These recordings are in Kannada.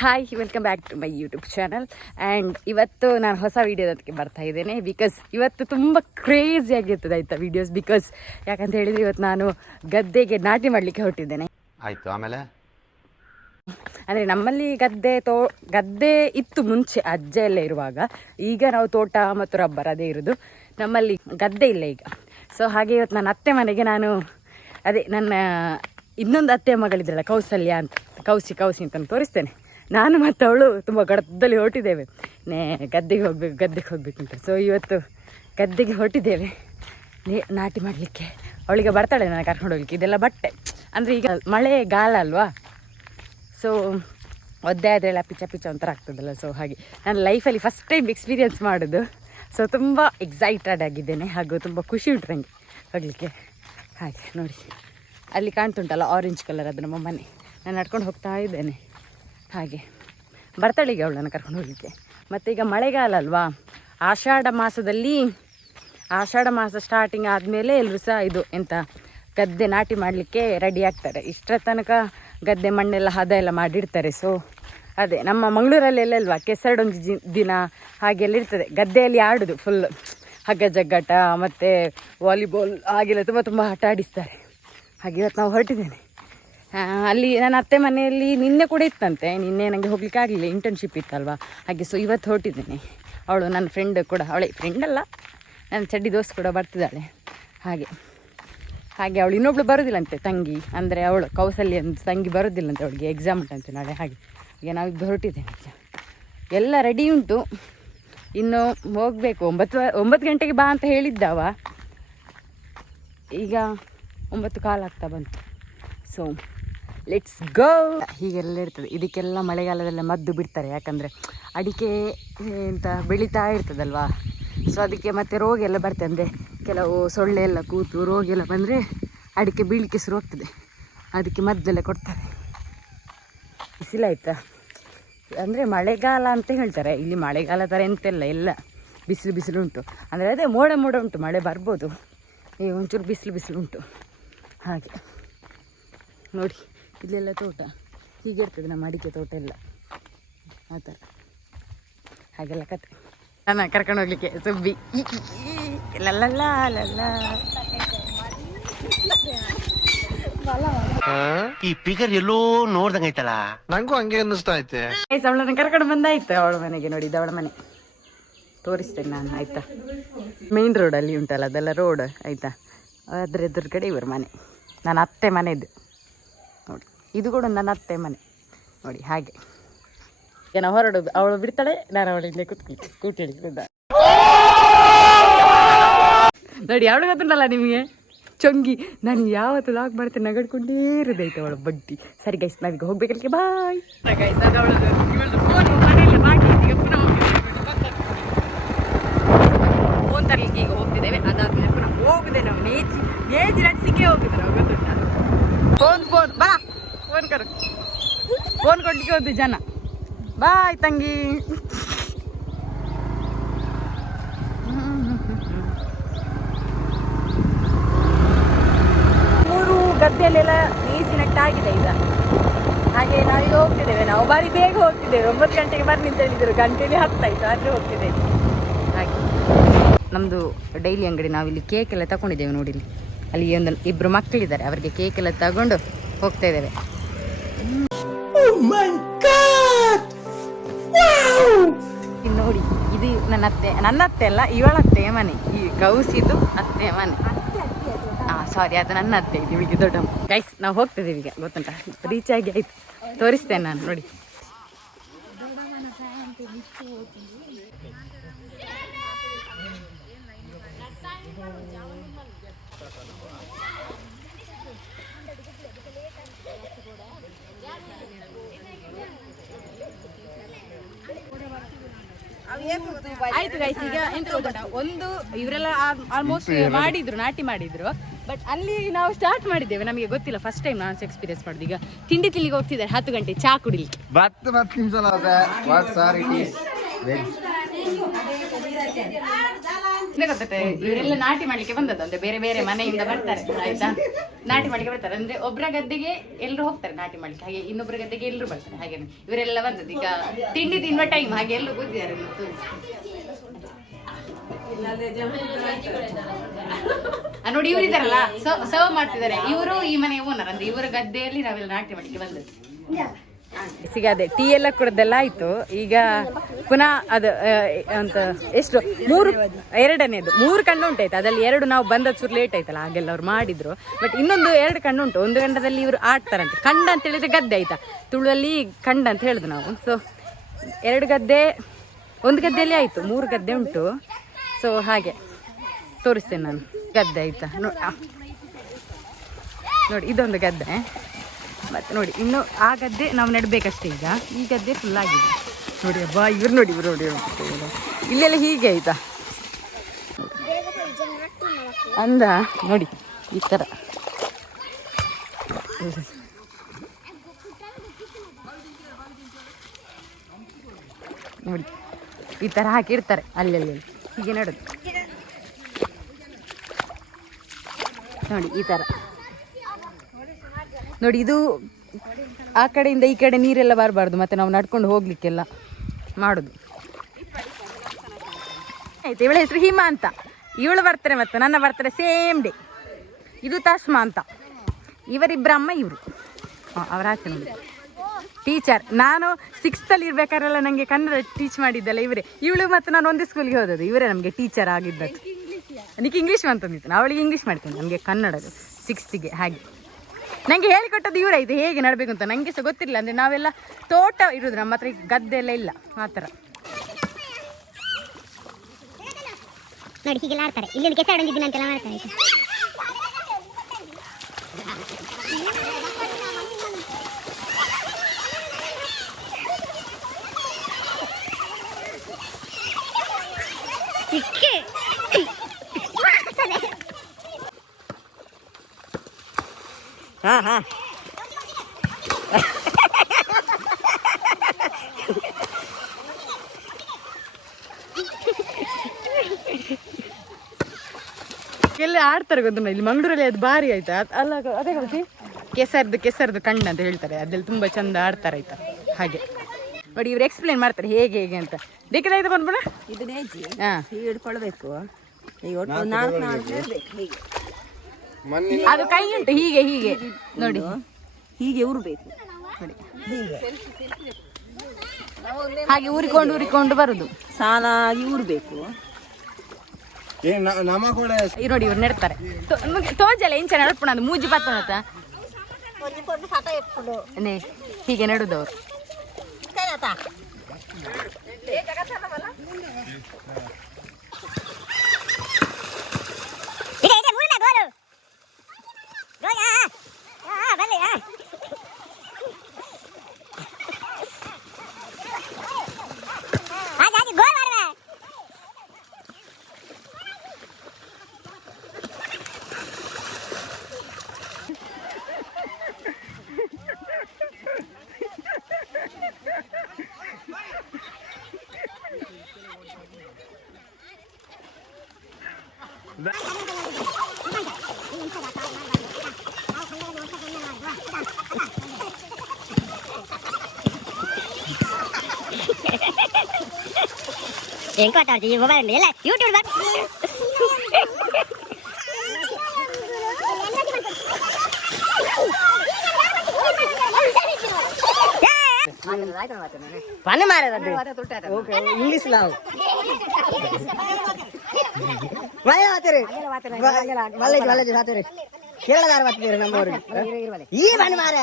Hi, welcome back to my YouTube channel. And ಇವತ್ತು ನಾನು ಹೊಸ ವೀಡಿಯೋದಕ್ಕೆ ಬರ್ತಾ ಇದ್ದೇನೆ. ಬಿಕಾಸ್ ಇವತ್ತು ತುಂಬ ಕ್ರೇಜಿ ಆಗಿರ್ತದೆ ಆಯಿತಾ ವೀಡಿಯೋಸ್. ಬಿಕಾಸ್ ಯಾಕಂತ ಹೇಳಿದರೆ ಇವತ್ತು ನಾನು ಗದ್ದೆಗೆ ನಾಟಿ ಮಾಡಲಿಕ್ಕೆ ಹೊರಟಿದ್ದೇನೆ. ಆಯಿತು. ಆಮೇಲೆ ಅಂದರೆ ನಮ್ಮಲ್ಲಿ ಗದ್ದೆ ಇತ್ತು ಮುಂಚೆ, ಅಜ್ಜ ಎಲ್ಲ ಇರುವಾಗ. ಈಗ ನಾವು ತೋಟ ಮತ್ತು ರಬ್ಬರ್ ಅದೇ ಇರೋದು, ನಮ್ಮಲ್ಲಿ ಗದ್ದೆ ಇಲ್ಲ ಈಗ. ಸೊ ಹಾಗೆ ಇವತ್ತು ನನ್ನ ಅತ್ತೆ ಮನೆಗೆ ನಾನು ನನ್ನ ಇನ್ನೊಂದು ಅತ್ತೆ ಮಗಳಿದ್ರಲ್ಲ ಕೌಸಲ್ಯ ಅಂತ, ಕೌಸಿ ಅಂತ ತೋರಿಸ್ತೇನೆ. ನಾನು ಮತ್ತು ಅವಳು ತುಂಬ ಗಡದಲ್ಲಿ ಹೊರಟಿದ್ದೇವೆ, ಗದ್ದೆಗೆ ಹೋಗಬೇಕು ಅಂತ. ಸೊ ಇವತ್ತು ಗದ್ದೆಗೆ ಹೊರಟಿದ್ದೇವೆ ನಾಟಿ ಮಾಡಲಿಕ್ಕೆ. ಅವಳಿಗೆ ಬರ್ತಾಳೆ ನಾನು ಕರ್ಕೊಂಡು ಹೋಗ್ಲಿಕ್ಕೆ. ಇದೆಲ್ಲ ಬಟ್ಟೆ ಅಂದರೆ ಈಗ ಮಳೆಗಾಲ ಅಲ್ವಾ, ಸೊ ಒದ್ದೆ ಆದರೆ ಪಿಚ್ಚ ಒಂಥರ ಆಗ್ತದಲ್ಲ. ಸೊ ಹಾಗೆ ನಾನು ಲೈಫಲ್ಲಿ ಫಸ್ಟ್ ಟೈಮ್ ಎಕ್ಸ್ಪೀರಿಯೆನ್ಸ್ ಮಾಡೋದು. ಸೊ ತುಂಬ ಎಕ್ಸೈಟೆಡ್ ಆಗಿದ್ದೇನೆ, ಹಾಗೂ ತುಂಬ ಖುಷಿ ಉಂಟು ನನಗೆ ಹೋಗಲಿಕ್ಕೆ. ಹಾಗೆ ನೋಡಿ, ಅಲ್ಲಿ ಕಾಣ್ತುಂಟಲ್ಲ ಆರೆಂಜ್ ಕಲರ್, ಅದು ನಮ್ಮ ಮನೆ. ನಾನು ನಡ್ಕೊಂಡು ಹೋಗ್ತಾ ಇದ್ದೇನೆ. ಹಾಗೆ ಬರ್ತಾಳಿಗೆ ಅವಳನ್ನು ಕರ್ಕೊಂಡು ಹೋಗಲಿಕ್ಕೆ. ಮತ್ತು ಈಗ ಮಳೆಗಾಲ ಅಲ್ವಾ, ಆಷಾಢ ಮಾಸ ಸ್ಟಾರ್ಟಿಂಗ್ ಆದಮೇಲೆ ಎಲ್ಲರೂ ಸಹ ಗದ್ದೆ ನಾಟಿ ಮಾಡಲಿಕ್ಕೆ ರೆಡಿ ಆಗ್ತಾರೆ. ಇಷ್ಟರ ತನಕ ಗದ್ದೆ ಮಣ್ಣೆಲ್ಲ ಹದ ಎಲ್ಲ ಮಾಡಿರ್ತಾರೆ. ಸೊ ಅದೇ ನಮ್ಮ ಮಂಗಳೂರಲ್ಲೆಲ್ಲ ಅಲ್ವಾ ಕೆಸರಡೊಂದು ದಿನ ಹಾಗೆಲ್ಲ ಇರ್ತದೆ. ಗದ್ದೆಯಲ್ಲಿ ಆಡೋದು ಫುಲ್ ಹಗ್ಗ ಜಗ್ಗಾಟ ಮತ್ತು ವಾಲಿಬಾಲ್ ಹಾಗೆಲ್ಲ ತುಂಬ ಆಟ ಆಡಿಸ್ತಾರೆ. ಹಾಗೆ ಇವತ್ತು ನಾವು ಹೊರಟಿದ್ದೇನೆ ಅಲ್ಲಿ. ನನ್ನ ಅತ್ತೆ ಮನೆಯಲ್ಲಿ ನಿನ್ನೆ ಕೂಡ ಇತ್ತಂತೆ, ನಿನ್ನೆ ನನಗೆ ಹೋಗ್ಲಿಕ್ಕೆ ಆಗಲಿಲ್ಲ, ಇಂಟರ್ನ್ಶಿಪ್ ಇತ್ತಲ್ವ ಹಾಗೆ. ಸೊ ಇವತ್ತು ಹೊರಟಿದ್ದೇನೆ. ಅವಳು ನನ್ನ ಫ್ರೆಂಡ್ ಕೂಡ, ಅವಳೇ ಫ್ರೆಂಡ್ ಅಲ್ಲ, ನನ್ನ ಚಡ್ಡಿ ದೋಸ್ತ್ ಕೂಡ ಬರ್ತಿದ್ದಾಳೆ. ಹಾಗೆ ಅವಳು ಇನ್ನೊಬ್ಳು ಬರೋದಿಲ್ಲಂತೆ, ತಂಗಿ, ಅಂದರೆ ಅವಳು ಕೌಸಲ್ಯ ಅಂತ ತಂಗಿ ಬರೋದಿಲ್ಲಂತೆ, ಅವಳಿಗೆ ಎಕ್ಸಾಮ್ ಉಂಟಂತೆ ನಾಳೆ. ಹಾಗೆ ಈಗ ನಾವಿದ್ದು ಹೊರಟಿದ್ದೇನೆ. ಎಲ್ಲ ರೆಡಿ ಉಂಟು, ಇನ್ನು ಹೋಗಬೇಕು. 9 ಗಂಟೆಗೆ ಬಾ ಅಂತ ಹೇಳಿದ್ದವ, ಈಗ 9:15 ಆಗ್ತಾ ಬಂತು. So let's go. ಹೀಗೆಲ್ಲ ಇರ್ತದೆ. ಇದಕ್ಕೆಲ್ಲ ಮಳೆಗಾಲದಲ್ಲ ಮದ್ದು ಬಿಡ್ತಾರೆ, ಯಾಕಂದರೆ ಅಡಿಕೆ ಬೆಳೀತಾ ಇರ್ತದಲ್ವಾ. ಸೊ ಅದಕ್ಕೆ ಮತ್ತೆ ರೋಗ ಎಲ್ಲ ಬರ್ತದೆ, ಅಂದರೆ ಕೆಲವು ಸೊಳ್ಳೆ ಎಲ್ಲ ಕೂತು ರೋಗ ಎಲ್ಲ ಬಂದರೆ ಅಡಿಕೆ ಬೀಳಲಿಕ್ಕೆ ಶುರು ಆಗ್ತದೆ. ಅದಕ್ಕೆ ಮದ್ದೆಲ್ಲ ಕೊಡ್ತಾರೆ. ಬಿಸಿಲಾಯ್ತಾ, ಅಂದರೆ ಮಳೆಗಾಲ ಅಂತ ಹೇಳ್ತಾರೆ, ಇಲ್ಲಿ ಮಳೆಗಾಲ ಥರ ಎಂತೆಲ್ಲ, ಎಲ್ಲ ಬಿಸಿಲು ಉಂಟು. ಅಂದರೆ ಅದೇ ಮೋಡ ಉಂಟು, ಮಳೆ ಬರ್ಬೋದು. ಈಗ ಒಂಚೂರು ಬಿಸಿಲು ಉಂಟು. ಹಾಗೆ ನೋಡಿ, ಇಲ್ಲೆಲ್ಲ ತೋಟ ಹೀಗಿರ್ತದೆ, ನಮ್ಮ ಅಡಿಕೆ ತೋಟ ಎಲ್ಲ ಆ ಥರ. ಹಾಗೆಲ್ಲ ಕತೆ. ನಾನು ಕರ್ಕೊಂಡು ಹೋಗ್ಲಿಕ್ಕೆ ಸುಬ್ಬಿ ಲಲ್ಲ. ಈ ಪಿಗರ್ ಎಲ್ಲೋ ನೋಡ್ದಂಗೈತಲ್ಲ, ನಂಗೂ ಹಂಗೆ ಅನ್ನಿಸ್ತಾ ಐತೆ. ಅವಳನ್ನ ಕರ್ಕೊಂಡು ಬಂದಾಯ್ತು ಅವಳ ಮನೆಗೆ. ನೋಡಿ, ಇದು ಅವಳ ಮನೆ, ತೋರಿಸ್ತೇನೆ ನಾನು ಆಯಿತಾ. ಮೇನ್ ರೋಡಲ್ಲಿ ಉಂಟಲ್ಲ, ಅದೆಲ್ಲ ರೋಡ್ ಆಯಿತಾ. ಅದ್ರ ಎದುರುಗಡೆ ಇವ್ರ ಮನೆ, ನನ್ನ ಅತ್ತೆ ಮನೆ ಇದು ನೋಡಿ. ಇದು ಕೂಡ ನನ್ನ ಅತ್ತೆ ಮನೆ ನೋಡಿ. ಹಾಗೆ ಈಗ ನಾವು ಹೊರಡೋದು, ಅವಳು ಬಿಡ್ತಾಳೆ, ನಾನು ಅವಳಿಂದ ಕೂತ್ಕೊಳ್ಳಿ ಸ್ಕೂಟಿ ಹಿಡಿದ ನೋಡಿ. ಅವಳು ಗೊತ್ತುಂಟಲ್ಲ ನಿಮಗೆ ಚೊಂಗಿ, ನಾನು ಯಾವತ್ತು ಲಾಕ್ ಮಾಡ್ತೇನೆ, ನಗಡ್ಕೊಂಡೇ ಇರೋದೈತೆ ಅವಳ ಬಡ್ಡಿ. ಸರಿ ಗೈಸ್, ನಾವೀಗ ಹೋಗ್ಬೇಕಲ್ಲಿಗೆ. Bye guys. ಅದು ಅವಳದು ಫೋನ್ ಮನೆಯಲ್ಲೇ ಬಾಕಿ, ಈಗ ಪುನಃ ಫೋನ್ ತರಲಿಕ್ಕೆ ಈಗ ಹೋಗ್ತಿದ್ದೇವೆ. ಅದಾದ್ಮೇಲೆ ಪುನಃ ಹೋಗುದೆ ನಾವು ನೇಜಿ ರಟ್ಟಿಗೆ ಹೋಗುದು ನಾವು, ಗೊತ್ತುಂಟ. ಫೋನ್ ಬಾ, ಫೋನ್ ಕೊಡ್ಲಿಕ್ಕೆ ಹೋದ್ದು ಜನ. ಬಾಯ್ ತಂಗಿ. ಮೂರು ಗದ್ದೆಯಲ್ಲೆಲ್ಲ ನೇಜಿ ನೆಟ್ಟಾಗಿದೆ ಈಗ. ಹಾಗೆ ನಾವೀಗ ಹೋಗ್ತಿದ್ದೇವೆ. ನಾವು ಬಾರಿ ಬೇಗ ಹೋಗ್ತಿದ್ದೇವೆ. 9 ಗಂಟೆಗೆ ಬರ್ನಿ ಅಂತ ಹೇಳಿದ್ರು, ಗಂಟೆಯಲ್ಲಿ 10 ಆಯಿತು, ಆದರೆ ಹೋಗ್ತಿದ್ದೇವೆ. ಹಾಗೆ ನಮ್ಮದು ಡೈಲಿ ಅಂಗಡಿ. ನಾವಿಲ್ಲಿ ಕೇಕ್ ಎಲ್ಲ ತಗೊಂಡಿದ್ದೇವೆ ನೋಡಿ. ಅಲ್ಲಿ ಇಬ್ಬರು ಮಕ್ಕಳಿದ್ದಾರೆ, ಅವರಿಗೆ ಕೇಕ್ ಎಲ್ಲ ತಗೊಂಡು ಹೋಗ್ತಾ ಇದ್ದೇವೆ. ನೋಡಿ, ಇದು ನನ್ನ ಅತ್ತೆ ಅಲ್ಲ, ಇವಳ ಅತ್ತೆಯ ಮನೆ. ಈ ಗೌಸಿದು ಅತ್ತೆಯ ಮನೆ. ಸಾರಿ, ಅದು ನನ್ನ ಅತ್ತೆ, ಇದು ಇವಳಿಗೆ ದೊಡ್ಡ ಗೈಸ್. ನಾವು ಹೋಗ್ತಿದ್ದೀವಿ ಈಗ, ಗೊತ್ತುಂಟ. ರೀಚ್ ಆಗಿ ಆಯ್ತು, ತೋರಿಸ್ತೇನೆ ನಾನು ನೋಡಿ. ಆಯ್ತು ಗೈಸ್, ಈಗ ಎಂತ ಗೊತ್ತುಂಟ, ಇವರೆಲ್ಲ ಆಲ್ಮೋಸ್ಟ್ ನಾಟಿ ಮಾಡಿದ್ರು. ಬಟ್ ಅಲ್ಲಿ ನಾವು ಸ್ಟಾರ್ಟ್ ಮಾಡಿದ್ದೇವೆ, ನಮಗೆ ಗೊತ್ತಿಲ್ಲ, ಫಸ್ಟ್ ಟೈಮ್ ನಾನು ಎಕ್ಸ್ಪೀರಿಯನ್ಸ್ ಮಾಡೋದು. ಈಗ ತಿಂಡಿಗೆ ಹೋಗ್ತಿದ್ದಾರೆ 10 ಗಂಟೆ ಚಾ ಕುಡಿಲಿಕ್ಕೆ. ಗೊತ್ತೇ ಇವರೆಲ್ಲ ನಾಟಿ ಮಾಡ್ಲಿಕ್ಕೆ ಬಂದದ್ದು ಅಂದ್ರೆ ಬೇರೆ ಬೇರೆ ಮನೆಯಿಂದ ಬರ್ತಾರೆ ಆಯ್ತಾ. ನಾಟಿ ಮಾಡ್ಲಿಕ್ಕೆ ಬರ್ತಾರೆ ಅಂದ್ರೆ ಒಬ್ಬರ ಗದ್ದೆಗೆ ಎಲ್ಲರೂ ಹೋಗ್ತಾರೆ ನಾಟಿ ಮಾಡ್ಲಿಕ್ಕೆ, ಹಾಗೆ ಇನ್ನೊಬ್ಬರ ಗದ್ದೆಗೆ ಎಲ್ಲರೂ ಬರ್ತಾರೆ. ಹಾಗೆ ಇವರೆಲ್ಲ ಬಂದದ್ದು ಈಗ ತಿಂಡಿ ತಿನ್ನುವ ಟೈಮ್, ಹಾಗೆ ಎಲ್ಲರೂ ಕೂತಿದ್ದಾರೆ. ನೋಡಿ ಇವ್ರು ಇದಾರಲ್ಲ ಸರ್ವ್ ಮಾಡ್ತಿದ್ದಾರೆ, ಇವರು ಈ ಮನೆಯ ಓನರ್ ಅಂದ್ರೆ ಇವರ ಗದ್ದೆಯಲ್ಲಿ ನಾವೆಲ್ಲ ನಾಟಿ ಮಾಡ್ಲಿಕ್ಕೆ ಬಂದದ್ದು. ಸಿಗದೆ ಟೀ ಎಲ್ಲ ಕುಡ್ದೆಲ್ಲ ಆಯ್ತು. ಈಗ ಪುನಃ ಅದು ಅಂತ ಎಷ್ಟು 2ನೇದು 3 ಕಣ್ಣು ಉಂಟಾಯ್ತು. ಅದ್ರಲ್ಲಿ 2 ನಾವು ಬಂದದ್ದು ಚೂರು ಲೇಟ್ ಆಯ್ತಲ್ಲ, ಹಾಗೆಲ್ಲ ಅವ್ರು ಮಾಡಿದ್ರು. ಬಟ್ ಇನ್ನೊಂದು 2 ಕಣ್ಣು ಉಂಟು. 1 ಗಂಟದಲ್ಲಿ ಇವರು ಆಡ್ತಾರಂತೆ. ಕಂಡ ಅಂತ ಹೇಳಿದ್ರೆ ಗದ್ದೆ ಆಯ್ತಾ, ತುಳುವಲ್ಲಿ ಕಂಡ ಅಂತ ಹೇಳಿದ್ರು ನಾವು. ಸೊ 2 ಗದ್ದೆ, 1 ಗದ್ದೆಯಲ್ಲಿ ಆಯ್ತು, 3 ಗದ್ದೆ ಉಂಟು. ಸೊ ಹಾಗೆ ತೋರಿಸ್ತೇನೆ ನಾನು ಗದ್ದೆ ಆಯ್ತಾ. ನೋಡಿ ಇದೊಂದು ಗದ್ದೆ, ಮತ್ತೆ ನೋಡಿ ಇನ್ನು ಆ ಗದ್ದೆ ನಾವು ನೆಡ್ಬೇಕಷ್ಟೇ. ಈಗ ಈ ಗದ್ದೆ ಫುಲ್ ಆಗಿದೆ ನೋಡಿ. ಅಬ್ಬಾ ಇವ್ರು ನೋಡಿ ಇಲ್ಲೆಲ್ಲ ಹೀಗೆ ಆಯ್ತಾ ಅಂದ ನೋಡಿ ಈ ಥರ ನೋಡಿ ಈ ಥರ ಹಾಕಿರ್ತಾರೆ ಅಲ್ಲೆಲ್ಲಿ ಹೀಗೆ ನಡುದು ನೋಡಿ ಈ ಥರ ನೋಡಿ. ಇದು ಆ ಕಡೆಯಿಂದ ಈ ಕಡೆ ನೀರೆಲ್ಲ ಬರಬಾರ್ದು, ಮತ್ತೆ ನಾವು ನಡ್ಕೊಂಡು ಹೋಗ್ಲಿಕ್ಕೆಲ್ಲ ಮಾಡೋದು ಆಯ್ತು. ಇವಳ ಹೆಸರು ಹಿಮಾ ಅಂತ, ಇವಳು ಬರ್ತಾರೆ ಮತ್ತು ನನ್ನ ಬರ್ತಾರೆ ಸೇಮ್ ಡೇ. ಇದು ತಸ್ಮಾ ಅಂತ, ಇವರಿಬ್ಬರ ಅಮ್ಮ ಇವರು. ಅವರ ಆಚೆ ನೋಡಿ ಟೀಚರ್. ನಾನು 6th ಇರ್ಬೇಕಾದ್ರೆಲ್ಲ ನನಗೆ ಕನ್ನಡ ಟೀಚ್ ಮಾಡಿದ್ದಲ್ಲ ಇವರೇ. ಇವಳು ಮತ್ತು ನಾನು ಒಂದೇ ಸ್ಕೂಲಿಗೆ ಹೋದದ್ದು, ಇವರೇ ನಮಗೆ ಟೀಚರ್ ಆಗಿದ್ದದ್ದು. ನನಗೆ ಇಂಗ್ಲೀಷ್ ಅಂತಂದಿತ್ತು, ಅವಳಿಗೆ ಇಂಗ್ಲೀಷ್ ಮಾಡ್ತೇನೆ, ನನಗೆ ಕನ್ನಡದು 6th ಹಾಗೆ ನನಗೆ ಹೇಳಿಕೊಟ್ಟದ್ದು ಇವರೈತೆ ಹೇಗೆ ನಡಬೇಕು ಅಂತ. ನನಗೆ ಸಹ ಗೊತ್ತಿರಲಿಲ್ಲ, ಅಂದರೆ ನಾವೆಲ್ಲ ತೋಟ ಇರೋದು, ನಮ್ಮ ಹತ್ರ ಗದ್ದೆ ಎಲ್ಲ ಇಲ್ಲ ಆ ಥರ. ನೋಡಿ ಹೀಗೆಲ್ಲ ಆಡ್ತಾರೆ. ಇಲ್ಲಿ ಕೆಸರೊಂದಿದ್ದೀನಿ ಅಂತೆಲ್ಲ ಮಾಡ್ತಾರೆ. हाँ हाँ ಎಲ್ಲ ಆಡ್ತಾರೆ ಗೊತ್ತ ಇಲ್ಲಿ ಮಂಗಳೂರಲ್ಲಿ. ಅದು ಭಾರಿ ಆಯ್ತಾ ಅಲ್ಲ, ಅದೇ ಗೊತ್ತಿ ಕೆಸರ್ದು ಕಣ್ಣು ಅಂತ ಹೇಳ್ತಾರೆ, ಅದ್ರಲ್ಲಿ ತುಂಬ ಚಂದ ಆಡ್ತಾರೆ ಆಯ್ತಾ. ಹಾಗೆ ನೋಡಿ ಇವ್ರು ಎಕ್ಸ್ಪ್ಲೇನ್ ಮಾಡ್ತಾರೆ ಹೇಗೆ ಹೇಗೆ ಅಂತ. ಬೇಕಿದಾಯ್ತು ಬಂದ್ಬಿಡ ಇದು ನೇಜಿ ಹಾಂ ಹಿಡ್ಕೊಳ್ಬೇಕು. ಅದು ಕೈ ಉಂಟು ಹೀಗೆ ಹೀಗೆ ನೋಡಿ, ಹೀಗೆ ಉರ್ಬೇಕು ನೋಡಿ ಹಾಗೆ ಊರಿಕೊಂಡು ಬರುದು, ಸಾಲಾಗಿ ಉರ್ಬೇಕು. ನೋಡಿ ಇವ್ರು ನೆಡ್ತಾರೆ. ತೋಜಲ್ಲ ಇಂಚ ನಡ್ಪುಣ ಅದು ಮೂಜಿ ಪತ್ತನತ ಹೀಗೆ ನೆಡುದವ್ರು. ಹೆಂಗ್ ಮಾತಾಡ್ತೀವಿ ಮೊಬೈಲ್ ಎಲ್ಲ ಯೂಟ್ಯೂಬ್ ಪನೆ ಮಾರದು ಇಂಗ್ಲಿಷ್ ನಾವು ಮಲ್ಲೇಜ್ ಮಾತಾರಿ ಕೇರಳದಾರ ಮಾತಾಡ್ತಾರೆ ನಮ್ಮವ್ರಿಗೆ. ಈ ಪನೆ ಮಾರ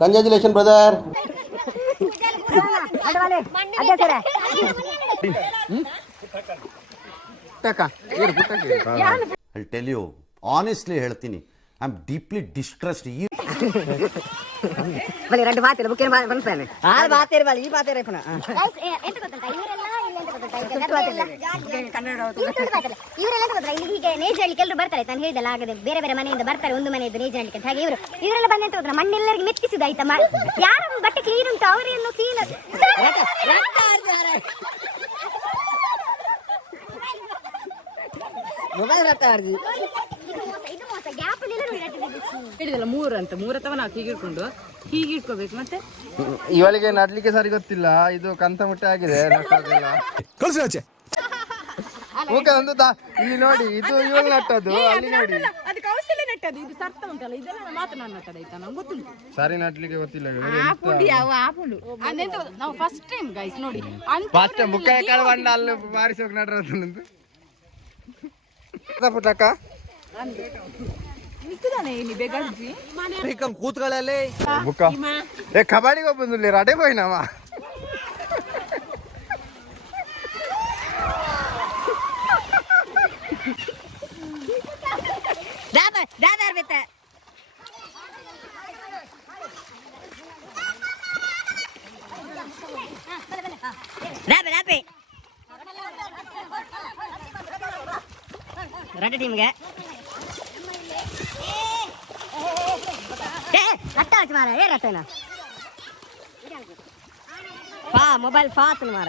congratulation brother. I'll tell you honestly ಹೇಳ್ತೀನಿ, ಐ ಆಮ್ ಡೀಪ್ಲಿ ಡಿಸ್ಟ್ರೆಸ್ಡ್. ಈ ಬಲಿ 2 ಮಾತಿಲ್ಲ ಬುಕ್ಕಿನ ಬಂತಾನೆ ಆ ಮಾತಿರ ಬಲಿ ಈ ಮಾತಿರ ಪುನಃ ಎಂತ ಗೊತ್ತಂತ ಇವರೆಲ್ಲ ಇಲ್ಲ ಎಂತ ಗೊತ್ತಂತ ಇವರೆಲ್ಲ ಗೊತ್ತಾ ಇಲ್ಲಿ ಹೀಗೆ ನೇಜ್ ಹಳ್ಳಿಕ್ಕೆ ಎಲ್ಲರೂ ಬರ್ತಾರೆ. ನಾನು ಹೇಳಿದಲ್ಲ ಆಗದೆ ಬೇರೆ ಬೇರೆ ಮನೆಯಿಂದ ಬರ್ತಾರೆ, ಒಂದು ಮನೆಯಿಂದ ನೇಜ್ ಹಳ್ಳಿಕ್ಕೆ ಅಂತ. ಹಾಗೆ ಇವರೆಲ್ಲ ಬಂದಂತ ಹೋದ್ರ ಮಣ್ಣೆಲ್ಲರಿಗೆ ಮೆತ್ತಿಸುದು ಆಯ್ತಾ. ಯಾರ ಬಟ್ಟೆ ಕ್ಲೀನ್ ಉಂಟು ಅವರೇನು ಕ್ಲೀನ್ ಮೊಬೈಲ್ ರಟ್ಟ ಆಡ್ದಿ ಇದು ಮೋಸ ಗ್ಯಾಪ್ ಹೇಳಿದಲ್ಲ 3 ಅಂತ 3 ಅಥವಾ 4 ಹೀಗೆ ಇಟ್ಕೊಂಡು ಹೀಗೆ ಇಟ್ಕೋಬೇಕು. ಮತ್ತೆ ಇವಳಿಗೆ ನಡ್ಲಿಕ್ಕೆ ಸರಿ ಗೊತ್ತಿಲ್ಲ, ಇದು ಕಂತ ಮುಟ್ಟೆ ಆಗಿದೆ ಇಲ್ಲಿ ನೋಡಿ, ಇದು ಇವಳು ನಟ್ಟದು, ಅಲ್ಲಿ ನೋಡಿ ಅದು ಕೌಶಲ್ಯ ನೆಟ್ಟದು, ಇದು ಸರ್ತ ಉಂಟಲ್ಲ, ಇದೆಲ್ಲ ಮಾತ್ರ ನಾನು ನಟ್ಟದ ಆಯ್ತಾ, ನಂಗೆ ಗೊತ್ತುಂಟು. ಸರಿ ನಡ್ಲಿಕ್ಕೆ ಗೊತ್ತಿಲ್ಲ ನಾವು ಫಸ್ಟ್ ಟೈಮ್ ಗೈಸ್ ನೋಡಿ ಫಸ್ಟ್ ಮುಖ ಕಳವಂಡ ಅಲ್ಲಿ ಬಾರಿಸೋಕೆ ನಡ್ರದು ಪುಟ್ಟಕ್ಕ ಕೂತ್ಕೊಳ್ಳಲಿ ಬುಕ್ಕ ಏ ಕಬಡ್ಡಿಗೆ ಬಂದು ರಡೆ ಹೋಯ್ನವ ರಡ್ಡ ಟೀಮ್ಗೆ ಅಟ್ಟ ಹಚ್ಚ ಮಾರ ಏ ರಟ್ಟನ ಫಾ ಮೊಬೈಲ್ ಫಾತ್ ಮಾರ.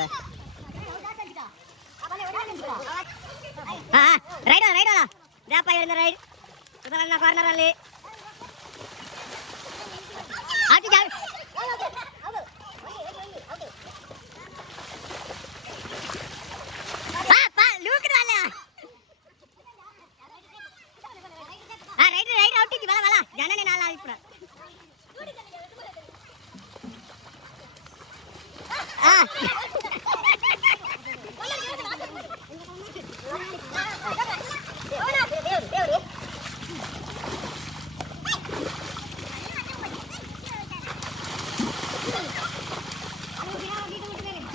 ಹಾ ರೈಡ್ ರೈಡ್ ದ್ಯಾಪ ಹೇಳಿದ ರೈಡ್ ಕಾರ್ನರ್ ಅಲ್ಲಿ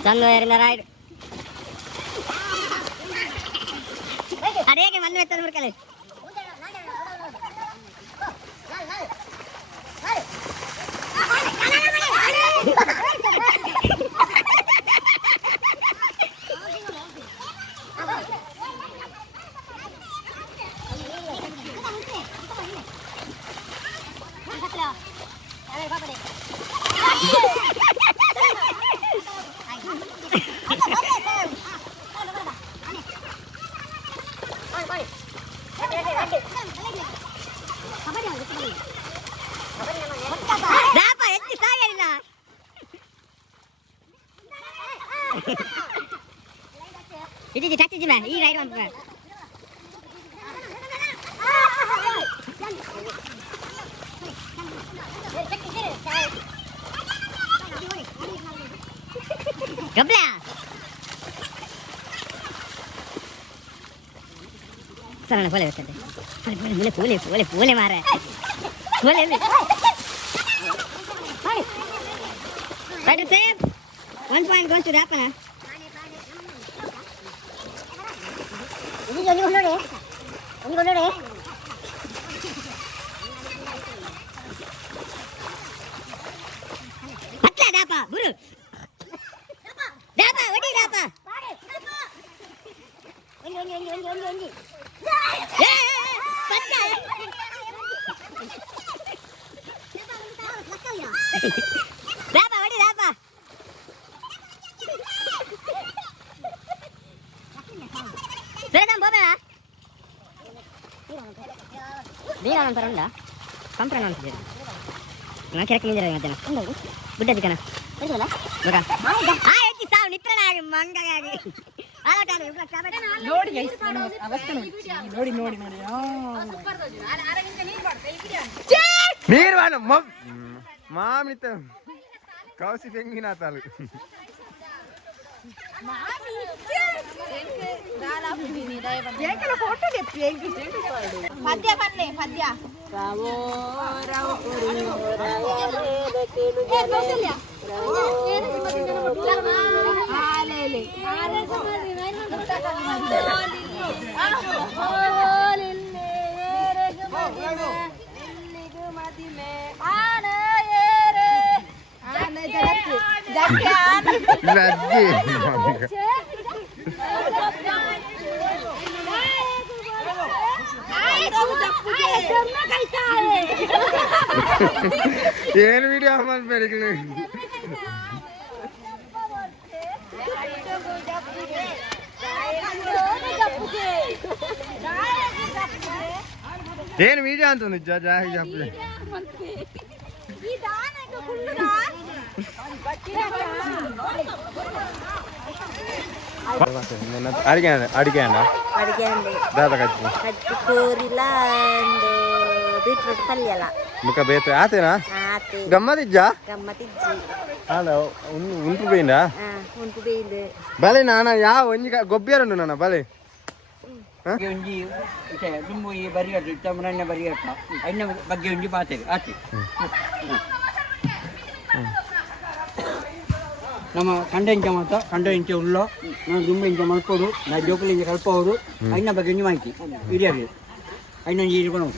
ಚಂದ ರೈಡ್ ಅಡೇಗೆ ಮಣ್ಣು ಎತ್ತದ ಮುರ್ಕಲೆ ಈ ರೈಡ್ ಅಂತ ಗಬ್ಲಾ ಸರಣ ಪೋಲೆ ಬರ್ತದೆ ಪೋಲೆ ಪೋಲೆ ಪೋಲೆ ಮಾರ ಪೋಲೆ right save 1 point goes to ದಾಪನ ini gondore atla dapa buru dapa odi dapa onji patla dapa odi dapa Sedang bawa ya? Dia orang teranda, kamu pernah nonton dia? Nggak kira-kira jadi nggak jelas. Enggak, udah di kana. Betul lah. Bukan. Ayo kita nitra lagi, mangga lagi. Halo tadi, udah sampai. ನೋಡಿ ಗೈಸ್ ಅವಸ್ಥೆ ನೋಡಿ ನೋಡಿ ನೋಡಿ ನೀರು ಬಾಣ ಮಾಮಿತ ಕೌಸಿ ತೆಂಗಿನ ತಾಲು ಪದ್ಯ ಬನ್ನಿ ಪದ್ಯ ಏನು ವಿಡಿಯೋ ಮಾಡ್ಬೇಡಿ. ಏನು ವಿಡಿಯೋ ಅಂತ ನಿಜ ಜಾಹಿ ಜಾಪ್ಲೆ ಅಡಿಗೆ ಅಡಿಗೆ ಕೂರಿಲ್ಲ ಬೀಟ್ರೂಟ್ ಪಲ್ಯ ಅಲ್ಲ ಮುಖ ಬೇತ ಆತೇನಾ ಗಮ್ಮತ್ತಿಜ್ಜ ಗಮ್ಮತ್ತಿಜ್ಜಿ ಅಲ್ಲ ಉಂಟು ಬೇಯಿಂದ ಉಂಟು ಬೇಯ್ದು ಬಲೆ ನಾನ ಯಾವ ಒಂಜಿ ಗೊಬ್ಬರ ನನ್ನ ಬಲೆ ಒಂಜಿ ದುಂಬು ಈ ಬರಿಗಟ್ಟು ತಮ್ಮರನ್ನ ಬರಿಗಟ್ಟ ಅನ್ನ ಬಗ್ಗೆ ಒಂಜಿ ಪಾತೆಗೆ ಆಚೆ ನಮ್ಮ ಕಂಡ ಇಂಚ ಮಾತ ಕಂಡ ಇಂಚ ಉಳ್ಳೋ ನಾನು ದುಂಬು ಇಂಚ ಮಲ್ಪೋಡು ನಾ ಜೋಕುಲಿ ಇಂಚ ಕಲ್ಪೋರು ಅನ್ನ ಬಗ್ಗೆ ಒಂಜಿ ಮಾಹಿತಿ ಹಿರಿಯಾಗಿ ಅನ್ನ ಇರ್ಕೊಂಡು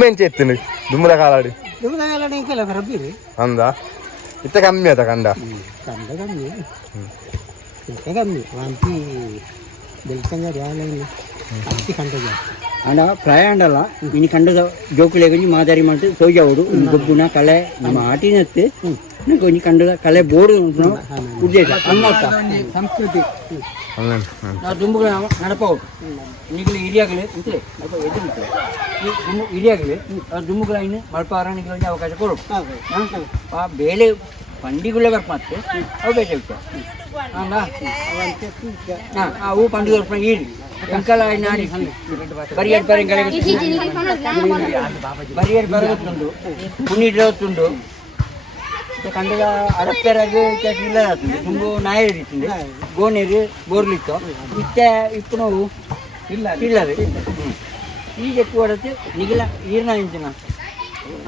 ಮೆಂಚೆ ಎತ್ತಿನ ದುಮ್ಮದ ಕಾಲಾಡಿ ದುಂಬದ ಇಂಕಲ್ಲ ರಬ್ಬಿರಿ ಅಂದ ಇತ್ತ ಕಮ್ಮಿ ಆತ ಕಂಡ ಕಂಡ ಕಮ್ಮಿ ಕಮ್ಮಿ ವಾಂತಿ ಬೆಳ್ಕಂಗ ಯಾವಲ್ಲ ಅತಿ ಕಂಡ ಅಂಡ ಪ್ರಾಯ ಅಂಡಲ್ಲ ಇನ್ನು ಕಂಡದ ಜೋಕುಲೆಗೊಂಜಿ ಮಾದಾರಿ ಮಾಡ್ತು ಸೋಜಾವುಡು ಗೊಬ್ಬುನ ಕಳೆ ನಮ್ಮ ಆಟಿನತ್ತೆ ಕೊಂಚ ಕಂಡದ ಕಲೆ ಬೋರ್ಡು ಉದ್ದೇಶ ಅನ್ನತ್ತ ಸಂಸ್ಕೃತಿ ನಾವು ದುಂಬುಗಳ ನಡಪೌಡು ನಿಗಲು ಹಿರಿಯಾಗಲಿ ಅಂತಲೇ ಅಲ್ಪ ಎದುರು ಹಿರಿಯಾಗಲಿ ದುಂಬುಗಳ ಇನ್ನು ಮಲ್ಪ ನಿಗಲೊಂದು ಅವಕಾಶ ಕೊಡು ಆ ಬೇಳೆ ಪಂಡಿಗುಳ್ಳೆ ಬರ್ಪ ಮತ್ತೆ ಅವು ಬೇಟೆ ಬಿಟ್ಟು ಅವು ಪಂಡಿಗೆ ಬರ್ಪ ಈಡಿ ಅಂಕಲ ನಾಡಿ ಬರಿಯಡ್ ಬರಂಗಳೆ ಬರಿಯಡ್ ಬರಗುತ್ತುಂಡು ಪುನೀಟುಂಡು ಕಂಡದ ಅಡಪ್ಪೆರಾಗಿ ಇಲ್ಲ ತುಂಬ ನಾಯ ಇರಿತಂದೆ ಗೋನೇರಿ ಬೋರ್ಲಿತ್ತು ಇತ್ತೆ ಇಪ್ಪು ನಾವು ಇಲ್ಲ ಇಲ್ಲದೆ ಈಗ ఎక్కువ పడితే నిగిల ఈర్ణించిన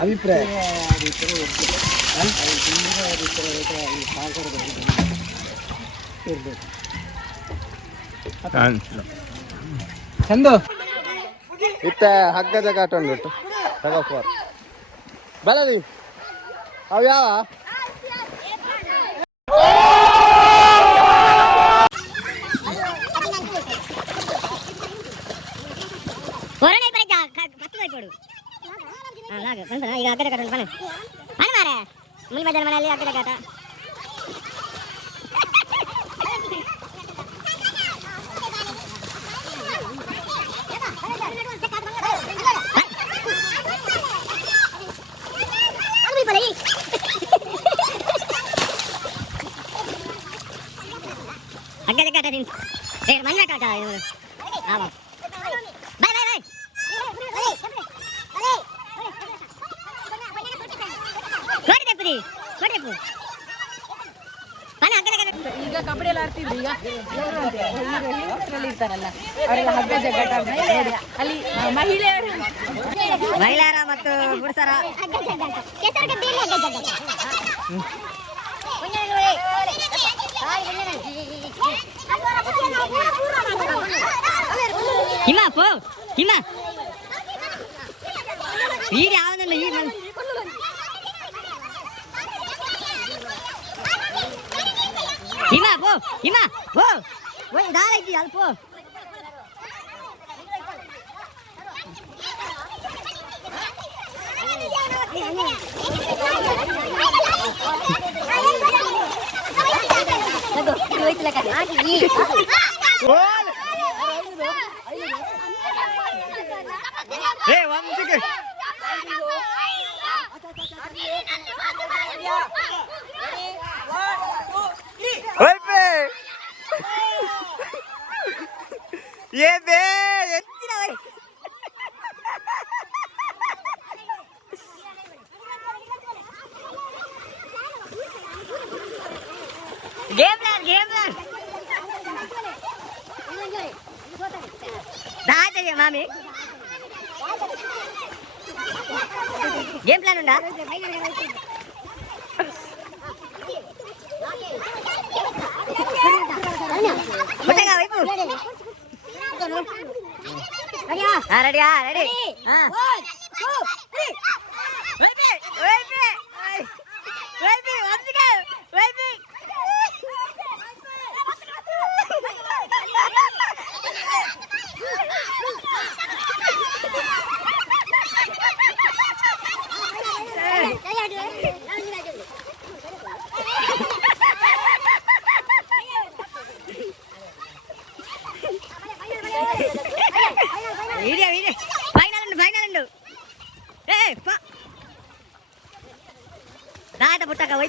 అభిప్రాయం ಚಂದು ಇತ್ತ ಹಗ್ಗದ ಕಾಟ ಉಂಟು ತಗೋಫಾರ್ ಬಲದಿ ಅವು ಯಾವ ಈಗ ಅಗ್ಗದ ಕಾಟ ಪಣ ಪಣ ಮಾರೆ ಮುಳಿ ಮಧ್ಯಾಹ್ನ ಮನೆಯಲ್ಲಿ ಅಗ್ಗದ ಕಾಟ ಅಗ್ಗದ ಕಾಟ ಮಣ್ಣ ಕಾಟ ಆವಾ ಬಾಯ್ ಬಾಯ್ ಈಗ ಕಬಡ್ಡಿ ಎಲ್ಲ ಆಡ್ತಿದ್ರು ಈಗ ಇರ್ತಾರಲ್ಲ ಅವರೆಲ್ಲ ಹಗ್ಗ ಜಗ್ಗಾಟ ಅಲ್ಲಿ ಮಹಿಳೆಯರ ಮತ್ತು ಪುರುಷರ ಹಿಮ ಪೋ ಹಿಮ ಈಗ ಯಾವ್ದಲ್ಲ ಈಗ ಹಿಮ ಪೋ ಹಿಮ ಪೋ ಓಯ್ ದಾರ ಐತಿ ಅಲ್ಪ మామి గేమ్ ప్లాన్ ఉందా రెడీ రెడీ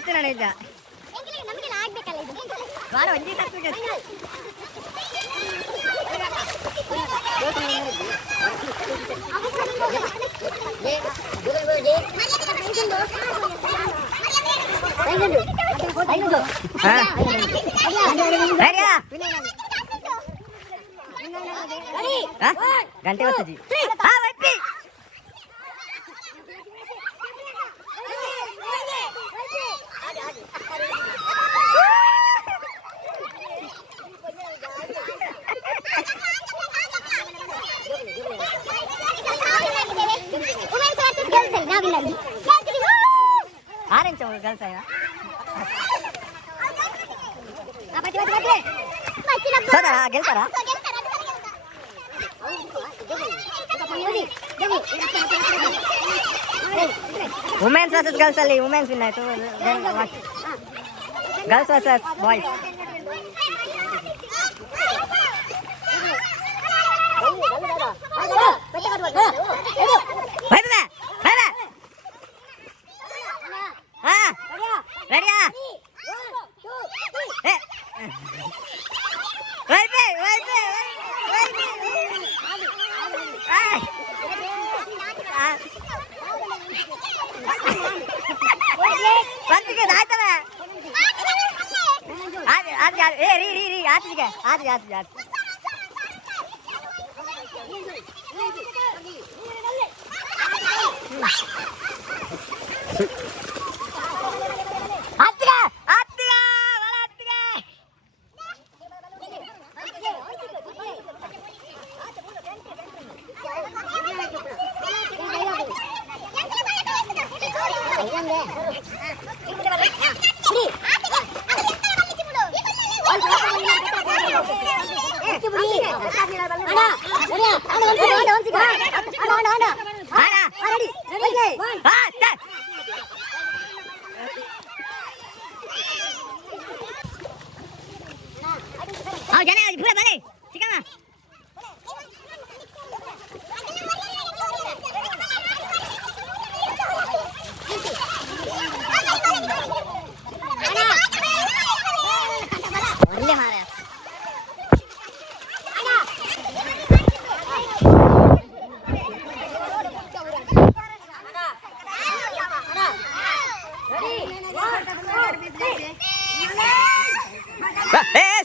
ಫಸ್ಟ್ ನಾನು ಇದ್ದ ಬಾಳ ಒಂದೇ ತಪ್ಪಿಗೆ ಗಂಟೆ ಹೊತ್ತಜಿ ಆರೆಂಜ್ ಗರ್ಲ್ಸ್ ಸೋದರ ಗೆಲ್ತಾರ ವುಮೆನ್ಸ್ ವರ್ಸಸ್ ಗರ್ಲ್ಸ್ ಅಲ್ಲಿ ವುಮೆನ್ಸ್ ವಿನ್ ಆಯ್ತು ಗರ್ಲ್ಸ್ ವರ್ಸಸ್ ಬಾಯ್ಸ್ ರೆಡಿಯಾ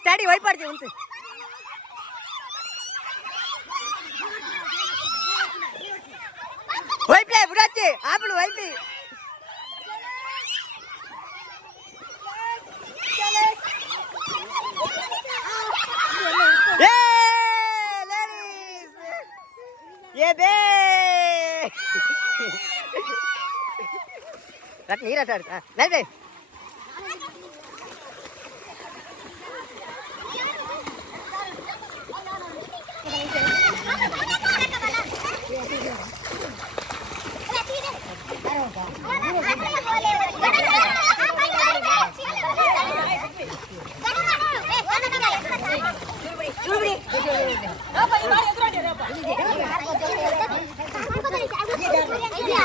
ಸ್ಟಾಡಿ ವೈಪಾಡ್ತೀವಿ ಉಂಟು ವೈಪ್ಲೇ ಬುಡಾಚಿ ಆಪಳು ವೈಪಿ ನೀರ ಸರ್ ಲೈಬ್ರರಿ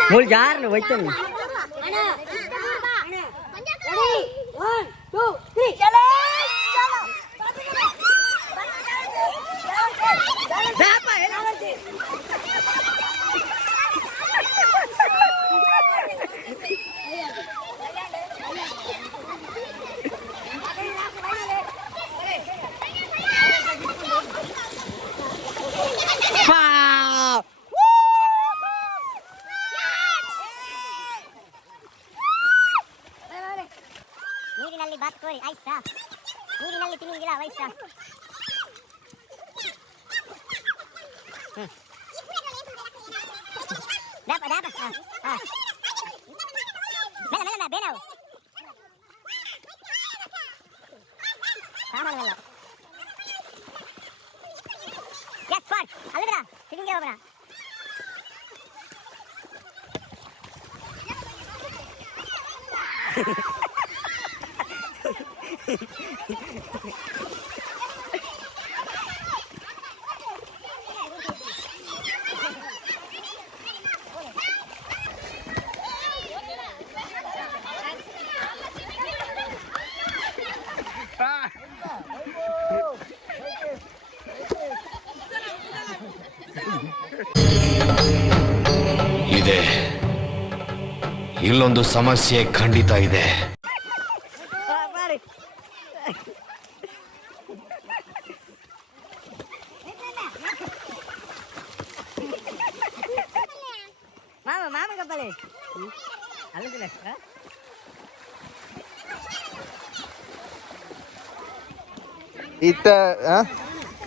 ಮೂರು ಜಾರು ಹೋಯ್ತಾನೆ ನೀರಿನಲ್ಲಿ ಬಾತ್ಕೋರಿ ಆಯ್ತಾ ನೀರಿನಲ್ಲಿ ತಿನ್ನಿಂಗಿಲ್ಲ ವಯಸ್ಸಾ ದಾಪ ದಾಪ ಬೇಡ ಬೇಡ ಬೇಡ ಸಾಮಾನುಗಲ್ಲ ಎಸ್ ಸ್ಪಾಟ್ ಅಲ್ಲಿದ್ರ ತಿನ್ನಿಂಗೆ ಹೋಗೋಣ ಇದೆ, ಇಲ್ಲೊಂದು ಸಮಸ್ಯೆ ಖಂಡಿತ ಇದೆ. ಮಾಮ ಕಪ್ಪಲೆ ಅಲ್ಲದಿಲ್ಲ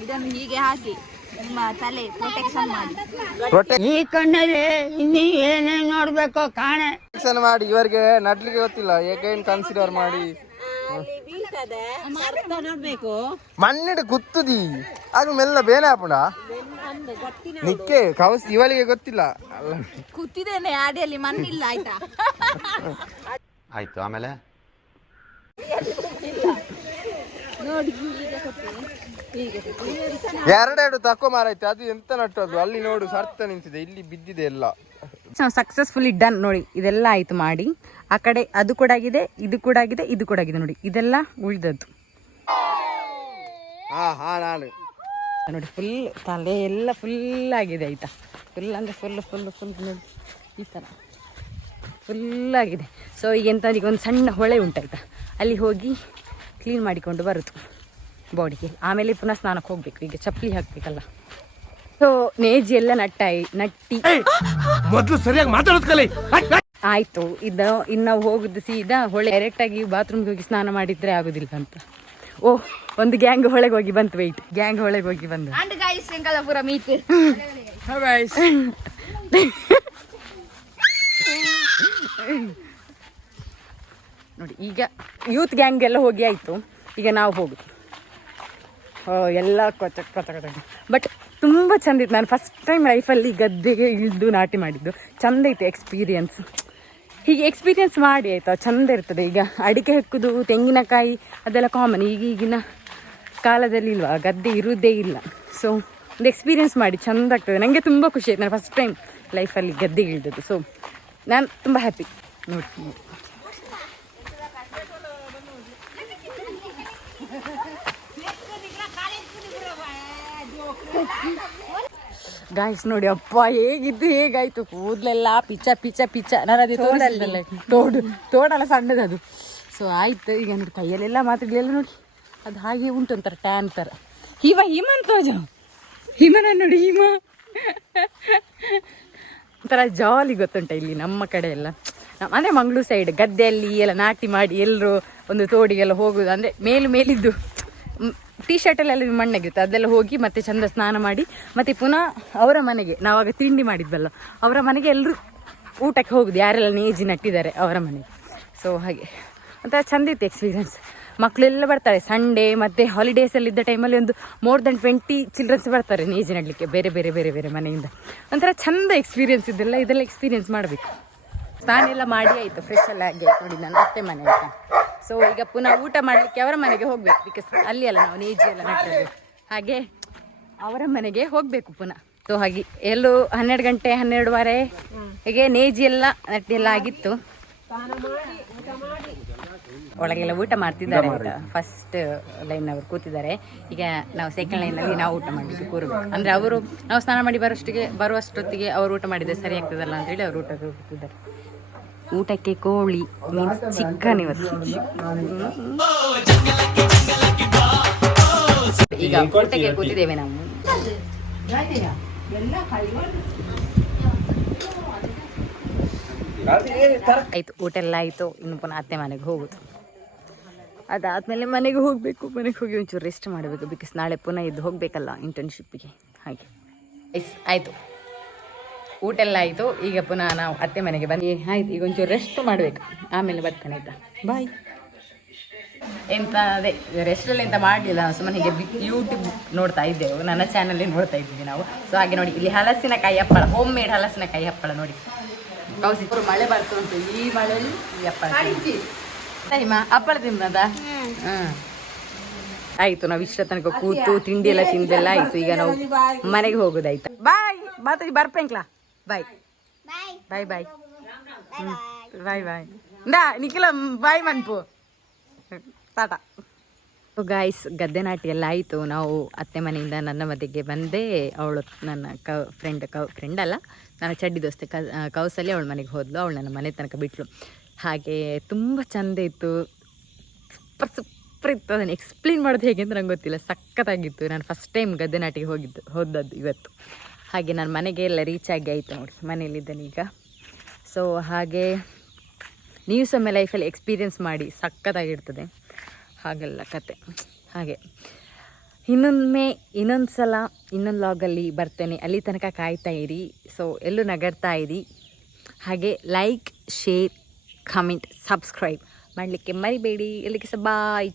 ಇದನ್ನು ಹೀಗೆ ಹಾಕಿ ನಿಮ್ಮ ತಲೆ ಪ್ರೊಟೆಕ್ಷನ್ ಮಾಡಿ ಈ ಕಣ್ಣಲ್ಲಿ ಇನ್ನೀ ಏನೇನ್ ನೋಡ್ಬೇಕೋ ಕಾಣೆ ಪ್ರೊಟೆಕ್ಷನ್ ಮಾಡಿ. ಇವರಿಗೆ ನಡ್ಲಿಕ್ಕೆ ಗೊತ್ತಿಲ್ಲ, ಏಕೇನ್ ಕನ್ಸಿಡರ್ ಮಾಡಿ ಮಣ್ಣಿಡ ಗುತ್ತುದಿ ಆಗ ಮೆಲ್ಲ ಬೇನೆ ಹಾಪುಂಡ ನಿಕ್ಕೆ ಕವಸ್ ಇವಳಿಗೆ ಗೊತ್ತಿಲ್ಲ ಅಲ್ಲ ಕೂತಿದ್ದೇನೆ ಆಡಿಯಲ್ಲಿ ಮಣ್ಣಿಲ್ಲ ಆಯ್ತಾ. ಆಯ್ತು, ಆಮೇಲೆ ಎರಡೆರಡು ತಕೋ ಮಾರೈತೆ. ಅದು ಎಂತ ನಟ್ಟದ್ದು ಅಲ್ಲಿ ನೋಡು, ಸರ್ತ ನಿಂತಿದೆ, ಇಲ್ಲಿ ಬಿದ್ದಿದೆ ಎಲ್ಲ. ಸಕ್ಸಸ್ಫುಲಿ ಡನ್ ನೋಡಿ. ಇದೆಲ್ಲ ಆಯ್ತು ಮಾಡಿ. ಆ ಕಡೆ ಅದು ಕೂಡ ಆಗಿದೆ, ಇದು ಕೂಡ ಆಗಿದೆ, ಇದು ಕೂಡ ಆಗಿದೆ ನೋಡಿ. ಇದೆಲ್ಲ ಉಳಿದದ್ದು ನಾನು ನೋಡಿ. ಫುಲ್ ತಲೆ ಎಲ್ಲ ಫುಲ್ ಆಗಿದೆ ಆಯ್ತಾ. ಫುಲ್ ಅಂದರೆ ಫುಲ್ ನೋಡಿ ಈ ಥರ ಫುಲ್ ಆಗಿದೆ. ಸೊ ಈಗ ಎಂತ, ಈಗ ಒಂದು ಸಣ್ಣ ಹೊಳೆ ಉಂಟಾಯ್ತಾ, ಅಲ್ಲಿ ಹೋಗಿ ಕ್ಲೀನ್ ಮಾಡಿಕೊಂಡು ಬರುತ್ತು ಬಾಡಿಗೆ. ಆಮೇಲೆ ಪುನಃ ಸ್ನಾನಕ್ಕೆ ಹೋಗ್ಬೇಕು. ಈಗ ಚಪ್ಪಲಿ ಹಾಕ್ಬೇಕಲ್ಲ. ಸೊ ನೇಜಿ ಎಲ್ಲ ನಟ್ಟಿ ಮೊದಲು ಸರಿಯಾಗಿ ಮಾತಾಡೋದು ಕಲಿ. ಆಯ್ತು. ಇನ್ನು ಹೋಗುದು ಸೀದಾ ಹೊಳೆ. ಡೈರೆಕ್ಟಾಗಿ ಬಾತ್ರೂಮ್ಗೆ ಹೋಗಿ ಸ್ನಾನ ಮಾಡಿದ್ರೆ ಆಗೋದಿಲ್ಲ ಅಂತ. ಓಹ್, ಒಂದು ಗ್ಯಾಂಗ್ ಹೊಳೆಗೆ ಹೋಗಿ ಬಂತು. ವೆಯ್ಟ್, ಗ್ಯಾಂಗ್ ಹೊಳೆಗೆ ಹೋಗಿ ಬಂದು ಅಂಡ್ ಗೈಸ್ ಎಂಕಲಪುರ ಮೀಟ್ ನೋಡಿ. ಈಗ ಯೂತ್ ಗ್ಯಾಂಗ್ ಎಲ್ಲ ಹೋಗಿ ಆಯಿತು. ಈಗ ನಾವು ಹೋಗುದು. ಎಲ್ಲ ಕೊಚ್ಚ ಬಟ್ ತುಂಬ ಚಂದ ಇತ್ತು. ನಾನು ಫಸ್ಟ್ ಟೈಮ್ ಲೈಫಲ್ಲಿ ಗದ್ದೆಗೆ ಇಳಿದು ನಾಟಿ ಮಾಡಿದ್ದು. ಚಂದ ಇತ್ತು ಎಕ್ಸ್ಪೀರಿಯನ್ಸ್. ಹೀಗೆ ಎಕ್ಸ್ಪೀರಿಯನ್ಸ್ ಮಾಡಿ ಆಯಿತಾ, ಚಂದ ಇರ್ತದೆ. ಈಗ ಅಡಿಕೆ ಹೆಕ್ಕುದು, ತೆಂಗಿನಕಾಯಿ ಅದೆಲ್ಲ ಕಾಮನ್. ಈಗಿನ ಕಾಲದಲ್ಲಿ ಇಲ್ವಾ, ಗದ್ದೆ ಇರುವುದೇ ಇಲ್ಲ. ಸೊ ಒಂದು ಎಕ್ಸ್ಪೀರಿಯನ್ಸ್ ಮಾಡಿ ಚಂದ ಆಗ್ತದೆ. ನನಗೆ ತುಂಬ ಖುಷಿ ಆಯ್ತು. ನಾನು ಫಸ್ಟ್ ಟೈಮ್ ಲೈಫಲ್ಲಿ ಗದ್ದೆಗೆ ಇಳಿದದ್ದು. ಸೊ ನಾನು ತುಂಬ ಹ್ಯಾಪಿ ನೋಡಿ. ಗಾಯ್ಸ್ ನೋಡಿ, ಅಪ್ಪ ಹೇಗಿದ್ದು ಹೇಗಾಯ್ತು. ಕೂದಲೆಲ್ಲ ಪಿಚ್ಚ ನಾನು ಅದೇ ತೋಡಲ್ಲ ಸಣ್ಣದು ಅದು. ಸೊ ಆಯ್ತು. ಈಗ ನೋಡಿ ಕೈಯಲ್ಲೆಲ್ಲ ಮಾತಾಡಲಿಲ್ಲ ನೋಡಿ, ಅದು ಹಾಗೆ ಉಂಟು ಒಂಥರ ಟ್ಯಾನ್ ಥರ. ಹಿಮ ಅಂತೋಜ ಹಿಮನ ನೋಡಿ, ಹಿಮ ಒಂಥರ ಜಾಲಿ ಗೊತ್ತುಂಟ. ಇಲ್ಲಿ ನಮ್ಮ ಕಡೆ ಎಲ್ಲ ಅಂದರೆ ಮಂಗಳೂರು ಸೈಡ್ ಗದ್ದೆಯಲ್ಲಿ ಎಲ್ಲ ನಾಟಿ ಮಾಡಿ ಎಲ್ಲರೂ ಒಂದು ತೋಡಿಗೆಲ್ಲ ಹೋಗೋದು. ಅಂದರೆ ಮೇಲಿದ್ದು ಟೀ ಶರ್ಟಲ್ಲೆಲ್ಲ ಮಣ್ಣಾಗಿರುತ್ತೆ, ಅದೆಲ್ಲ ಹೋಗಿ ಮತ್ತೆ ಚಂದ ಸ್ನಾನ ಮಾಡಿ ಮತ್ತೆ ಪುನಃ ಅವರ ಮನೆಗೆ, ನಾವಾಗ ತಿಂಡಿ ಮಾಡಿದ್ವಲ್ಲ ಅವರ ಮನೆಗೆ ಎಲ್ಲರೂ ಊಟಕ್ಕೆ ಹೋಗುದು, ಯಾರೆಲ್ಲ ನೇಜಿ ನಟ್ಟಿದ್ದಾರೆ ಅವರ ಮನೆಗೆ. ಸೊ ಹಾಗೆ ಒಂಥರ ಚಂದ ಇತ್ತು ಎಕ್ಸ್ಪೀರಿಯನ್ಸ್. ಮಕ್ಕಳೆಲ್ಲ ಬರ್ತಾರೆ ಸಂಡೇ ಮತ್ತು ಹಾಲಿಡೇಸಲ್ಲಿ ಇದ್ದ ಟೈಮಲ್ಲಿ ಒಂದು ಮೋರ್ ದೆನ್ 20 ಚಿಲ್ಡ್ರನ್ಸ್ ಬರ್ತಾರೆ ನೇಜಿ ನಡಲಿಕ್ಕೆ, ಬೇರೆ ಬೇರೆ ಬೇರೆ ಬೇರೆ ಮನೆಯಿಂದ. ಒಂಥರ ಚಂದ ಎಕ್ಸ್ಪೀರಿಯನ್ಸ್ ಇದೆಲ್ಲ ಎಕ್ಸ್ಪೀರಿಯನ್ಸ್ ಮಾಡಬೇಕು. ಸ್ನಾನ ಎಲ್ಲ ಮಾಡಿ ಆಯಿತು, ಫ್ರೆಶ್ ಎಲ್ಲ ಆಗಿ ಆಯ್ತು ನೋಡಿ. ನನ್ನ ಅತ್ತೆ ಮನೆ ಆಯಿತಾ. ಸೊ ಈಗ ಪುನಃ ಊಟ ಮಾಡಲಿಕ್ಕೆ ಅವರ ಮನೆಗೆ ಹೋಗ್ಬೇಕು. ಬಿಕಾಸ್ ಅಲ್ಲಿ ಅಲ್ಲ ನಾವು ನೇಜಿ ಎಲ್ಲ ನಟ್ಟದ್ದು, ಹಾಗೆ ಅವರ ಮನೆಗೆ ಹೋಗಬೇಕು ಪುನಃ. ಸೊ ಹಾಗೆ ಎಲ್ಲೂ 12 ಗಂಟೆ 12:15 ಹೀಗೆ ನೇಜಿ ಎಲ್ಲ ನಟ್ಟಿ ಎಲ್ಲ ಆಗಿತ್ತು. ಒಳಗೆಲ್ಲ ಊಟ ಮಾಡ್ತಿದ್ದಾರೆ ಅಂತ ಫಸ್ಟ್ ಲೈನ್ ಅವರು ಕೂತಿದ್ದಾರೆ. ಈಗ ನಾವು ಸೆಕೆಂಡ್ ಲೈನಲ್ಲಿ ನಾವು ಊಟ ಮಾಡಲಿಕ್ಕೆ ಕೂರಬೇಕು. ಅಂದರೆ ಅವರು ನಾವು ಸ್ನಾನ ಮಾಡಿ ಬರುವಷ್ಟೊತ್ತಿಗೆ ಅವರು ಊಟ ಮಾಡಿದರೆ ಸರಿ ಆಗ್ತದಲ್ಲ ಅಂತೇಳಿ ಅವರು ಊಟಕ್ಕೆ ಕೂತಿದ್ದಾರೆ. ಊಟಕ್ಕೆ ಕೋಳಿ ಮೀನ್ಸ್ ಚಿಕನ್ ಇವತ್ತು. ಈಗ ಊಟಕ್ಕೆ ಕೂತಿದ್ದೇವೆ ನಾವು. ಆಯ್ತು, ಊಟ ಎಲ್ಲ ಆಯಿತು. ಇನ್ನು ಪುನಃ ಅತ್ತೆ ಮನೆಗೆ ಹೋಗುದು. ಅದಾದಮೇಲೆ ಮನೆಗೆ ಹೋಗಬೇಕು. ಮನೆಗೆ ಹೋಗಿ ಒಂಚೂರು ರೆಸ್ಟ್ ಮಾಡಬೇಕು. ಬಿಕಾಸ್ ನಾಳೆ ಪುನಃ ಇದ್ದು ಹೋಗಬೇಕಲ್ಲ ಇಂಟರ್ನ್ಶಿಪ್ಪಿಗೆ. ಹಾಗೆ ಆಯಿತು, ಊಟ ಎಲ್ಲ ಆಯಿತು. ಈಗ ಪುನಃ ನಾವು ಅತ್ತೆ ಮನೆಗೆ ಬಂದು ಆಯ್ತು. ಈಗ ಒಂಚೂರು ರೆಸ್ಟ್ ಮಾಡಬೇಕು, ಆಮೇಲೆ ಬರ್ತಾನೆ ಆಯಿತಾ. ಬಾಯ್. ಎಂತ ಅದೇ ರೆಸ್ಟಲ್ಲಿ ಎಂತ ಮಾಡಲಿಲ್ಲ, ಸುಮ್ಮನೆ ಹೀಗೆ ಯೂಟ್ಯೂಬ್ ನೋಡ್ತಾ ಇದ್ದೆವು. ನನ್ನ ಚಾನಲ್ಲೇ ನೋಡ್ತಾ ಇದ್ದೀವಿ ನಾವು. ಸೊ ಹಾಗೆ ನೋಡಿ, ಇಲ್ಲಿ ಹಲಸಿನಕಾಯಿ ಹಪ್ಪಳ, ಹೋಮ್ ಮೇಡ್ ಹಲಸಿನಕಾಯಿ ಹಪ್ಪಳ ನೋಡಿ. ಕೌಸಿದ್ರು ಮಳೆ ಬರ್ತು ಉಂಟು. ಈ ಮಳೆಯಲ್ಲಿ ಈ ಹಪ್ಪಳ ಹಪ್ಪಳ ತಿನ್ನದ. ಆಯ್ತು, ನಾವು ಇಷ್ಟ ತನಕ ಕೂತು ತಿಂಡಿ ಎಲ್ಲ ತಿಂದೆಲ್ಲ ಆಯ್ತು. ಈಗ ನಾವು ಮನೆಗೆ ಹೋಗೋದಾಯ್ತಾ. ಬಾಯ್ ಮಾತಾಡಿ ಬರ್ಪೆಂಕ್ಲಾ. ಬಾಯ್ ಬಾಯ್ ಬಾಯ್ ಬಾಯ್ ಬಾಯ್. ನಿಖಿಲ ಬಾಯ್ ಮನ್ಪು ಟಾಟಾ. ಗಾಯ್ಸ್ ಗದ್ದೆ ನಾಟಿ ಎಲ್ಲ ಆಯಿತು. ನಾವು ಅತ್ತೆ ಮನೆಯಿಂದ ನನ್ನ ಮದುವೆಗೆ ಬಂದೆ. ಅವಳು ನನ್ನ ಫ್ರೆಂಡ್ ಅಲ್ಲ, ನನ್ನ ಚಡ್ಡಿ ದೋಸ್ತೆ ಕೌಸಲ್ಲಿ ಅವಳ ಮನೆಗೆ ಹೋದ್ಲು. ಅವಳು ನನ್ನ ಮನೆ ತನಕ ಬಿಟ್ಲು. ಹಾಗೆ ತುಂಬ ಚೆಂದ ಇತ್ತು, ಸೂಪರ್ ಇತ್ತು. ಅದನ್ನು ಎಕ್ಸ್ಪ್ಲೇನ್ ಮಾಡೋದು ಹೇಗೆ ಅಂತ ನಂಗೆ ಗೊತ್ತಿಲ್ಲ, ಸಖತ್ತಾಗಿತ್ತು. ನಾನು ಫಸ್ಟ್ ಟೈಮ್ ಗದ್ದೆ ನಾಟಿಗೆ ಹೋದದ್ದು ಇವತ್ತು. ಹಾಗೆ ನಾನು ಮನೆಗೆ ಎಲ್ಲ ರೀಚ್ ಆಗಿ ಆಯಿತು ನೋಡಿ, ಮನೇಲಿದ್ದೇನೆ ಈಗ. ಸೊ ಹಾಗೆ ನೀವು ಸಹ ಲೈಫಲ್ಲಿ ಎಕ್ಸ್ಪೀರಿಯೆನ್ಸ್ ಮಾಡಿ, ಸಖತ್ತಾಗಿರ್ತದೆ ಹಾಗೆಲ್ಲ ಕತೆ. ಹಾಗೆ ಇನ್ನೊಂದು ಸಲ ಇನ್ನೊಂದು ಲಾಗಲ್ಲಿ ಬರ್ತೇನೆ. ಅಲ್ಲಿ ತನಕ ಕಾಯ್ತಾ ಇರಿ. ಸೊ ಎಲ್ಲೂ ನಗಡ್ತಾ ಇರಿ. ಹಾಗೆ ಲೈಕ್, ಶೇರ್, ಕಮೆಂಟ್, ಸಬ್ಸ್ಕ್ರೈಬ್ ಮಾಡಲಿಕ್ಕೆ ಮರಿಬೇಡಿ. ಎಲ್ಲಿಗೆ ಸಹ ಬಾಯ್.